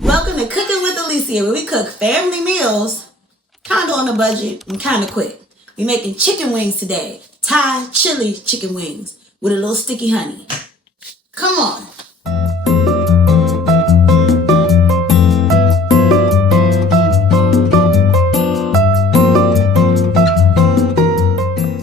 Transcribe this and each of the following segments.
Welcome to Cooking with Alicia, where we cook family meals, kind of on a budget and kind of quick. We're making chicken wings today, Thai chili chicken wings with a little sticky honey. Come on.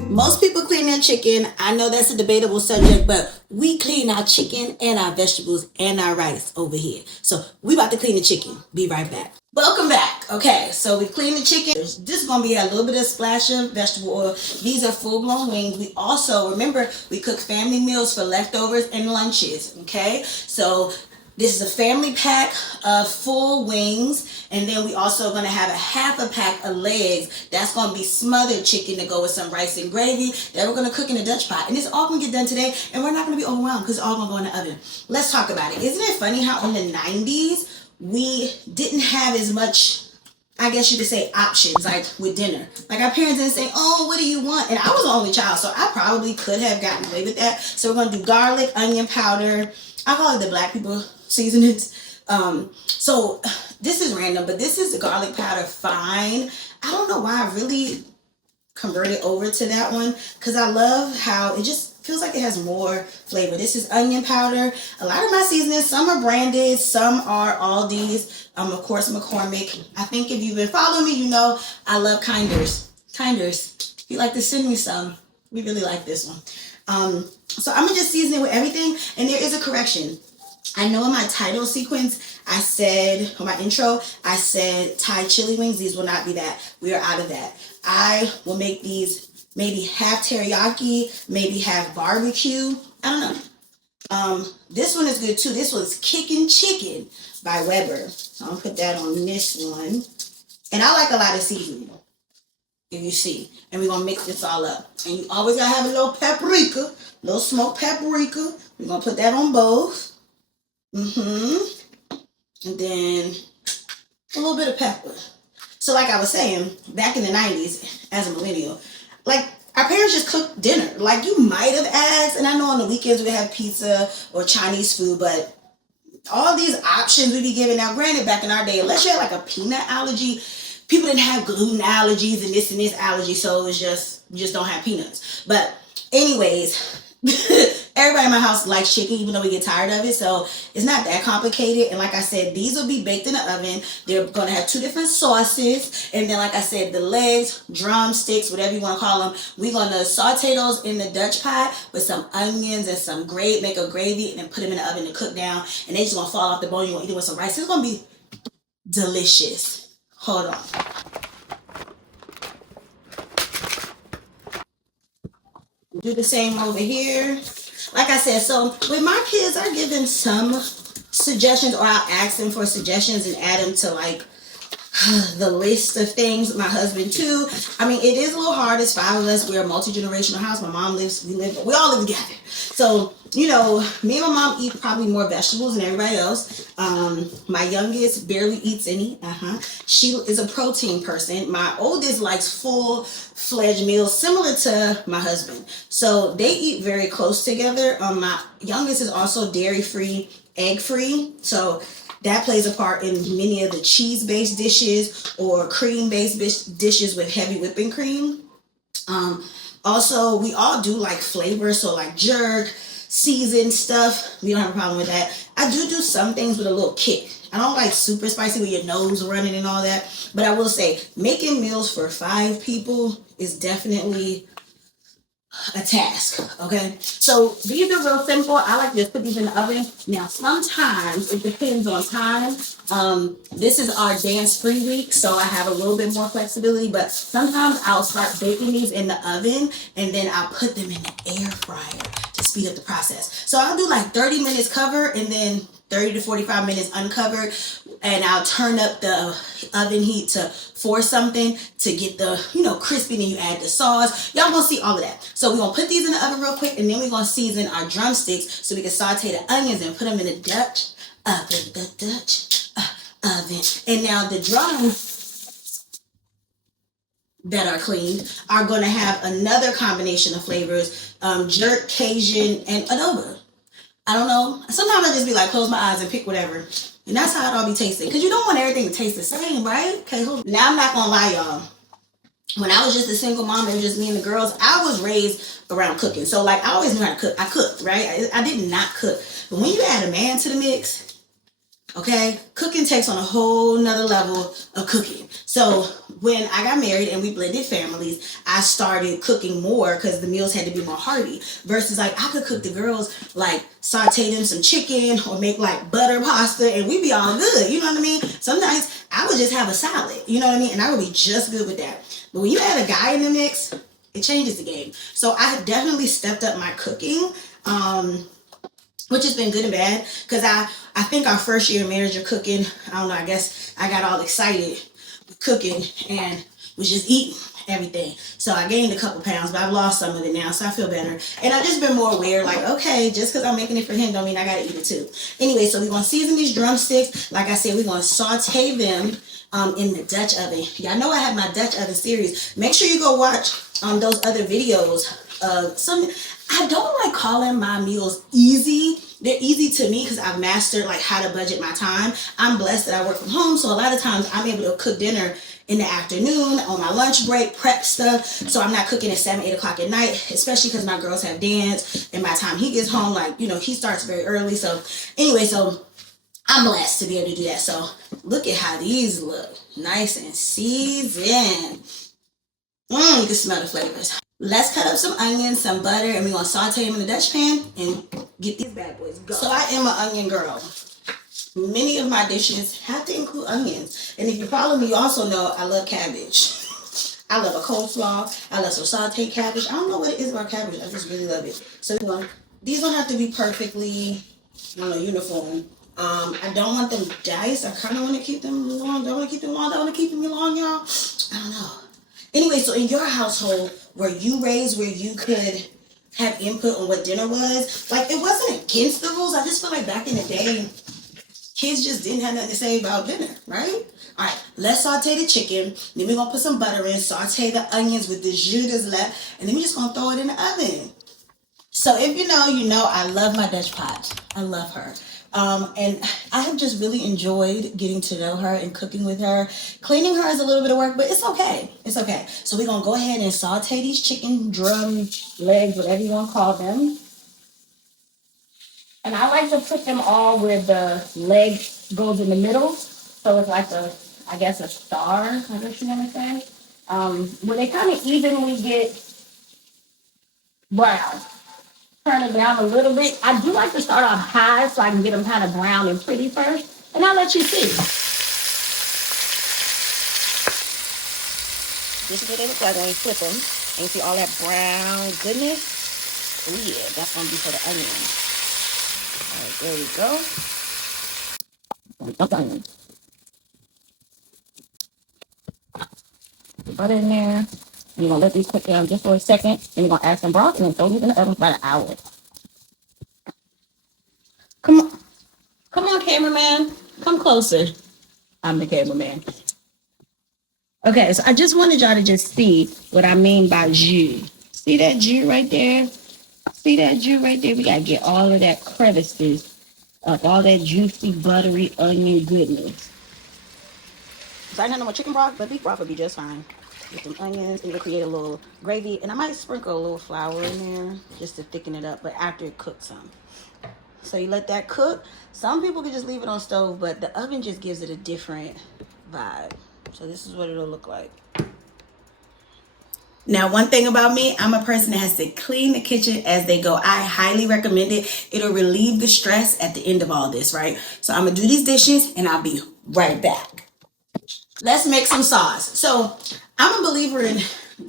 Most people clean their chicken. I know that's a debatable subject, but we clean our chicken and our vegetables and our rice over here. So we about to clean the chicken. Be right back. Welcome back. Okay, so we cleaned the chicken. This is going to be a little bit of splash of vegetable oil. These are full-blown wings. We also, remember, we cook family meals for leftovers and lunches, okay? So this is a family pack of full wings, and then we also going to have a half a pack of legs. That's going to be smothered chicken to go with some rice and gravy that we're going to cook in a Dutch pot. And it's all going to get done today, and we're not going to be overwhelmed because it's all going to go in the oven. Let's talk about it. Isn't it funny how in the 90s, we didn't have as much, I guess you could say, options like with dinner. Like our parents didn't say, oh, what do you want? And I was the only child, so I probably could have gotten away with that. So we're going to do garlic, onion powder. I call it the black people seasonings. So this is random, but this is the garlic powder fine. I don't know why I really converted over to that one because I love how it just feels like it has more flavor. This is onion powder. A lot of my seasonings, some are branded, some are Aldi's. Of course, McCormick. I think if you've been following me, you know I love Kinders. Kinders, if you like to send me some, we really like this one. So I'm gonna just season it with everything, and there is a correction. I know in my title sequence, I said, or my intro, I said Thai chili wings. These will not be that. We are out of that. I will make these maybe half teriyaki, maybe half barbecue. I don't know. This one is good too. This one's Kickin' Chicken by Weber. So I'm gonna put that on this one. And I like a lot of seasoning, if you see. And we're gonna mix this all up. And you always gotta have a little paprika, little smoked paprika. We're gonna put that on both. And then a little bit of pepper. So like I was saying, back in the 90s, as a millennial, like our parents just cooked dinner. Like you might have asked, and I know on the weekends we have pizza or Chinese food, but all these options we be giving. Now granted, back in our day, unless you had like a peanut allergy, people didn't have gluten allergies and this allergy, so it's just, you just don't have peanuts. But anyways, everybody in my house likes chicken, even though we get tired of it, so it's not that complicated. And like I said, these will be baked in the oven. They're going to have two different sauces, and then like I said, the legs, drumsticks, whatever you want to call them, we're going to saute those in the Dutch pot with some onions and some gravy, make a gravy, and then put them in the oven to cook down, and they just going to fall off the bone. You're going to eat it with some rice. It's going to be delicious. Hold on. Do the same over here. Like I said, so with my kids, I give them some suggestions, or I'll ask them for suggestions and add them to like the list of things. My husband too. I mean, it is a little hard. It's 5 of us. We're a multi-generational house. My mom lives, we all live together. So, you know, me and my mom eat probably more vegetables than everybody else. My youngest barely eats any. She is a protein person. My oldest likes full-fledged meals, similar to my husband. So they eat very close together. My youngest is also dairy-free, egg-free. So that plays a part in many of the cheese-based dishes or cream-based dishes with heavy whipping cream. Also, we all do like flavor, so like jerk, seasoned stuff. We don't have a problem with that. I do some things with a little kick. I don't like super spicy with your nose running and all that. But I will say, making meals for 5 people is definitely a task, okay? So these are real simple. I like to just put these in the oven. Now, sometimes it depends on time. This is our dance-free week, so I have a little bit more flexibility, but sometimes I'll start baking these in the oven, and then I'll put them in the air fryer to speed up the process. So I'll do like 30 minutes cover, and then 30 to 45 minutes uncovered, and I'll turn up the oven heat to for something to get the, crispy, and then you add the sauce. Y'all gonna see all of that. So we're gonna put these in the oven real quick, and then we're gonna season our drumsticks so we can saute the onions and put them in the Dutch oven. And now the drums that are cleaned are gonna have another combination of flavors, jerk, Cajun, and adobo. I don't know. Sometimes I just be like, close my eyes and pick whatever. And that's how it all be tasting. Because you don't want everything to taste the same, right? Okay, now I'm not going to lie, y'all. When I was just a single mom, it was just me and the girls, I was raised around cooking. So, like, I always knew how to cook. I cooked, right? I did not cook. But when you add a man to the mix, okay, cooking takes on a whole nother level of cooking. So when I got married and we blended families, I started cooking more because the meals had to be more hearty. Versus like I could cook the girls like saute them some chicken or make like butter pasta and we'd be all good. You know what I mean? Sometimes I would just have a salad. You know what I mean? And I would be just good with that. But when you add a guy in the mix, it changes the game. So I have definitely stepped up my cooking. Which has been good and bad because I think our first year of marriage of cooking, I don't know, I guess I got all excited with cooking and was just eating everything. So I gained a couple pounds, but I've lost some of it now, so I feel better. And I've just been more aware, like, okay, just because I'm making it for him don't mean I gotta eat it too. Anyway, so we're gonna season these drumsticks. Like I said, we're gonna saute them in the Dutch oven. Y'all know I have my Dutch oven series. Make sure you go watch those other videos. I don't like calling my meals easy. They're easy to me because I've mastered like how to budget my time. I'm blessed that I work from home, so a lot of times I'm able to cook dinner in the afternoon on my lunch break, prep stuff. So I'm not cooking at 7, 8 o'clock at night, especially because my girls have dance. And by the time he gets home, like, you know, he starts very early. So anyway, so I'm blessed to be able to do that. So look at how these look. Nice and seasoned. You can smell the flavors. Let's cut up some onions, some butter, and we're going to saute them in the Dutch pan and get these bad boys going. So I am an onion girl. Many of my dishes have to include onions. And if you follow me, you also know I love cabbage. I love a coleslaw. I love some sauteed cabbage. I don't know what it is about cabbage. I just really love it. So these don't have to be perfectly, uniform. I don't want them diced. I kind of want to keep them long. Don't want to keep them long. Don't want to keep them long, y'all. I don't know. Anyway, so in your household, were you raised where you could have input on what dinner was? Like, it wasn't against the rules. I just feel like back in the day, kids just didn't have nothing to say about dinner, right? All right, let's saute the chicken. Then we're going to put some butter in, saute the onions with the jus that's left, and then we're just going to throw it in the oven. So if you know, I love my Dutch pot. I love her. And I have just really enjoyed getting to know her and cooking with her. Cleaning her is a little bit of work, but it's okay. It's okay. So we're going to go ahead and saute these chicken drum legs, whatever you want to call them. And I like to put them all where the leg goes in the middle. So it's like a star, I guess you want to say. When they kind of evenly get brown, turn it down a little bit. I do like to start off high so I can get them kind of brown and pretty first. And I'll let you see. This is what they look like when you flip them. And you see all that brown goodness. Oh yeah, that's going to be for the onions. All right, there you go. Okay. Put butter in there. You're going to let these cook down just for a second. Then you're going to add some broth and then throw these in the oven for about an hour. Come on. Come on, cameraman. Come closer. I'm the cameraman. Okay, so I just wanted y'all to just see what I mean by jus. See that jus right there? See that jus right there? We got to get all of that crevices of all that juicy, buttery onion goodness. So I don't know what chicken broth, but beef broth would be just fine. With some onions, it'll create a little gravy. And I might sprinkle a little flour in there just to thicken it up, but after it cooks some. So you let that cook. Some people can just leave it on stove, but the oven just gives it a different vibe. So this is what it'll look like. Now, one thing about me, I'm a person that has to clean the kitchen as they go. I highly recommend it. It'll relieve the stress at the end of all this, right? So I'm going to do these dishes and I'll be right back. Let's make some sauce. So I'm a believer in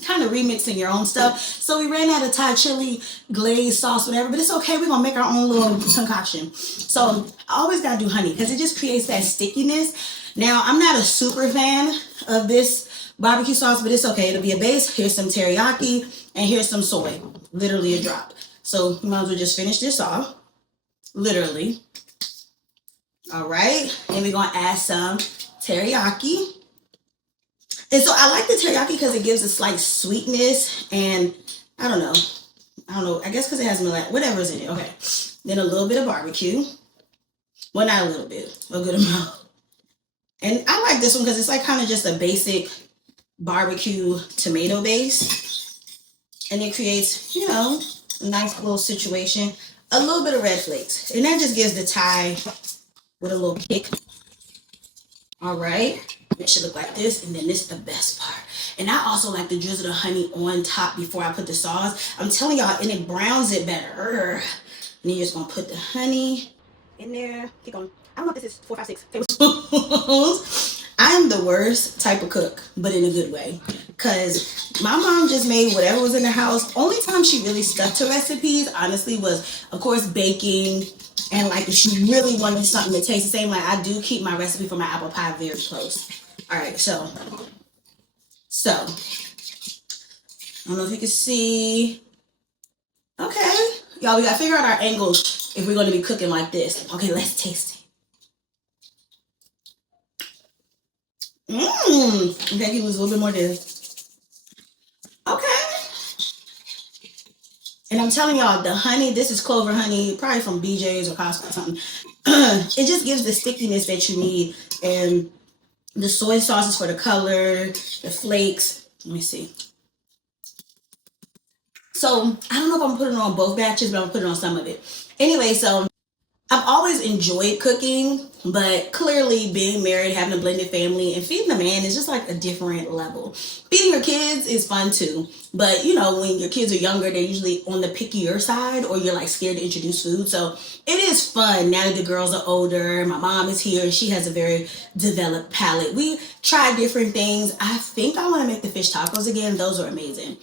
kind of remixing your own stuff. So we ran out of Thai chili, glazed sauce, whatever, but it's okay. We're going to make our own little concoction. So I always got to do honey because it just creates that stickiness. Now, I'm not a super fan of this barbecue sauce, but it's okay. It'll be a base. Here's some teriyaki and here's some soy. Literally a drop. So you might as well just finish this off. Literally. All right. And we're going to add some teriyaki. And so I like the teriyaki because it gives a slight sweetness and I don't know. I guess because it has whatever's in it. Okay. Then a little bit of barbecue. Well, not a little bit, a good amount. And I like this one because it's like kind of just a basic barbecue tomato base. And it creates, you know, a nice little situation. A little bit of red flakes. And that just gives the Thai with a little kick. All right. It should look like this. And then this is the best part. And I also like to drizzle the honey on top before I put the sauce. I'm telling y'all, and it browns it better. And you're just going to put the honey in there. Keep going. I don't know if this is 4, 5, 6 tablespoons. I am the worst type of cook, but in a good way. Because my mom just made whatever was in the house. Only time she really stuck to recipes, honestly, was, of course, baking. And like if she really wanted something to taste the same, like I do keep my recipe for my apple pie very close. All right, so I don't know if you can see. Okay, y'all, we gotta figure out our angles if we're gonna be cooking like this. Okay, let's taste it. Becky was a little bit more there. Okay. And I'm telling y'all, the honey, this is clover honey, probably from BJ's or Costco or something. It just gives the stickiness that you need. And the soy sauce is for the color, the flakes. Let me see. So I don't know if I'm putting it on both batches, but I'm putting it on some of it. Anyway, so I've always enjoyed cooking, but clearly being married, having a blended family, and feeding a man is just like a different level. Feeding your kids is fun too, but you know, when your kids are younger, they're usually on the pickier side, or you're like scared to introduce food. So it is fun now that the girls are older. My mom is here, and she has a very developed palate. We try different things. I think I want to make the fish tacos again. Those are amazing.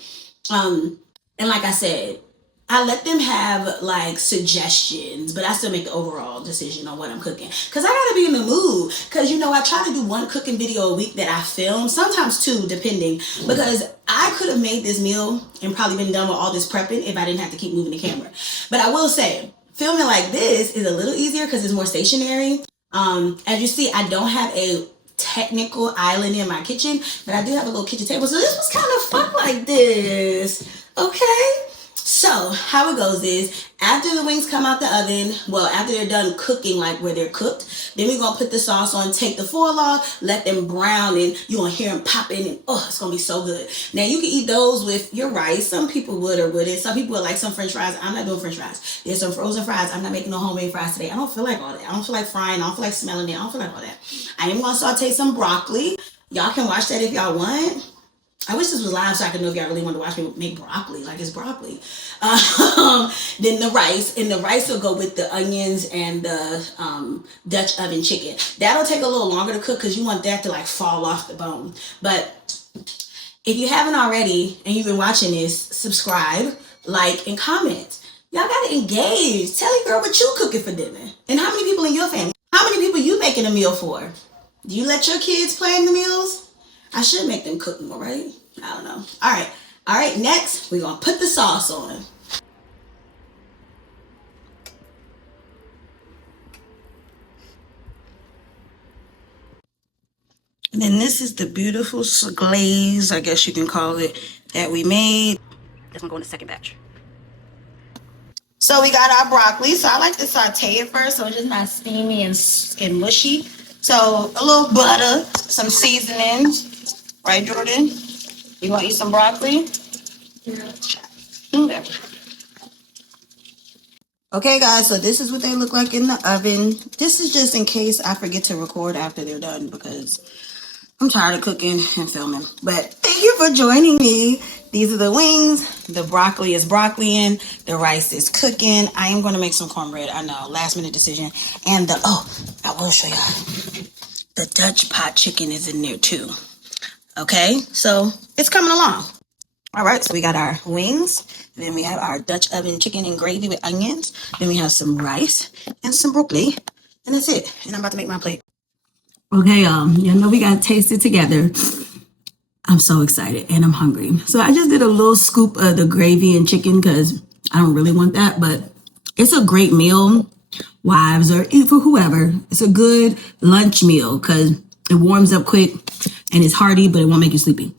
And like I said, I let them have like suggestions, but I still make the overall decision on what I'm cooking. Cause I gotta be in the mood. Cause you know, I try to do one cooking video a week that I film, sometimes two, depending. Because I could have made this meal and probably been done with all this prepping if I didn't have to keep moving the camera. But I will say, filming like this is a little easier because it's more stationary. As you see, I don't have a technical island in my kitchen, but I do have a little kitchen table. So this was kind of fun like this. Okay. So how it goes is after the wings come out the oven, well, after they're done cooking, like where they're cooked, then we're going to put the sauce on, take the foil off, let them brown, and you're going to hear them popping, and oh, it's going to be so good. Now, you can eat those with your rice. Some people would or wouldn't. Some people would like some french fries. I'm not doing french fries. There's some frozen fries. I'm not making no homemade fries today. I don't feel like all that. I don't feel like frying. I don't feel like smelling it. I don't feel like all that. I am going to saute some broccoli. Y'all can watch that if y'all want. I wish this was live so I could know if y'all really want to watch me make broccoli, like it's broccoli. Then the rice, and the rice will go with the onions and the Dutch oven chicken. That'll take a little longer to cook because you want that to like fall off the bone. But if you haven't already and you've been watching this, subscribe, like, and comment. Y'all gotta engage. Tell your girl what you cooking for dinner. And how many people in your family? How many people you making a meal for? Do you let your kids plan the meals? I should make them cook more, right? I don't know. All right, next, we're going to put the sauce on. And then this is the beautiful glaze, I guess you can call it, that we made. That's going to go in the second batch. So we got our broccoli. So I like to saute it first so it's just not steamy and mushy. So a little butter, some seasonings. Right, Jordan? You want to eat some broccoli? Yeah. Okay, guys, so this is what they look like in the oven. This is just in case I forget to record after they're done because I'm tired of cooking and filming. But thank you for joining me. These are the wings. The broccoli is broccoliing. The rice is cooking. I am going to make some cornbread. I know, last minute decision. And I will show y'all. The Dutch pot chicken is in there too. Okay, so it's coming along. All right, so we got our wings. Then we have our Dutch oven chicken and gravy with onions. Then we have some rice and some broccoli. And that's it. And I'm about to make my plate. Okay, you know we got to taste it together. I'm so excited and I'm hungry. So I just did a little scoop of the gravy and chicken because I don't really want that. But it's a great meal, wives, or for whoever. It's a good lunch meal because it warms up quick and it's hearty, but it won't make you sleepy.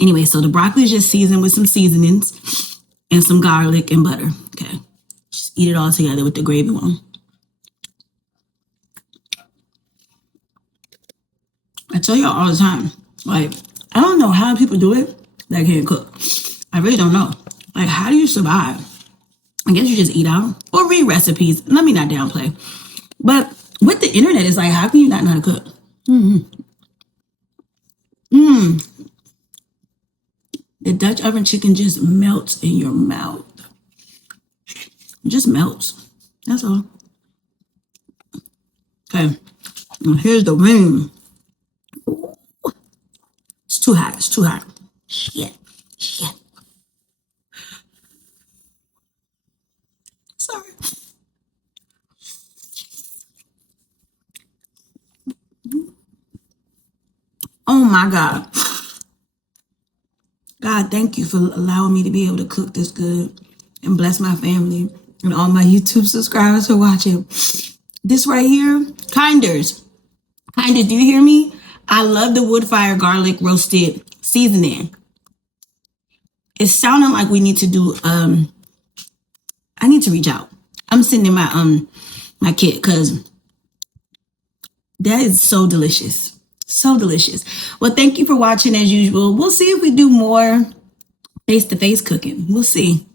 Anyway, so the broccoli is just seasoned with some seasonings and some garlic and butter. Okay, just eat it all together with the gravy one. tell y'all all the time, like, I don't know how people do it that can't cook. I really don't know. Like, how do you survive? I guess you just eat out or read recipes. Let me not downplay. But with the internet, it's like, how can you not know how to cook? The Dutch oven chicken just melts in your mouth. It just melts. That's all. Okay. Now here's the ring. It's too hot. It's too hot. Shit. Sorry. Oh my God. God, thank you for allowing me to be able to cook this good and bless my family and all my YouTube subscribers for watching. This right here, Kinders, do you hear me? I love the wood fire garlic roasted seasoning. It's sounding like we need to do, I need to reach out. I'm sending my kit because that is so delicious. So delicious. Well, thank you for watching as usual. We'll see if we do more face-to-face cooking. We'll see.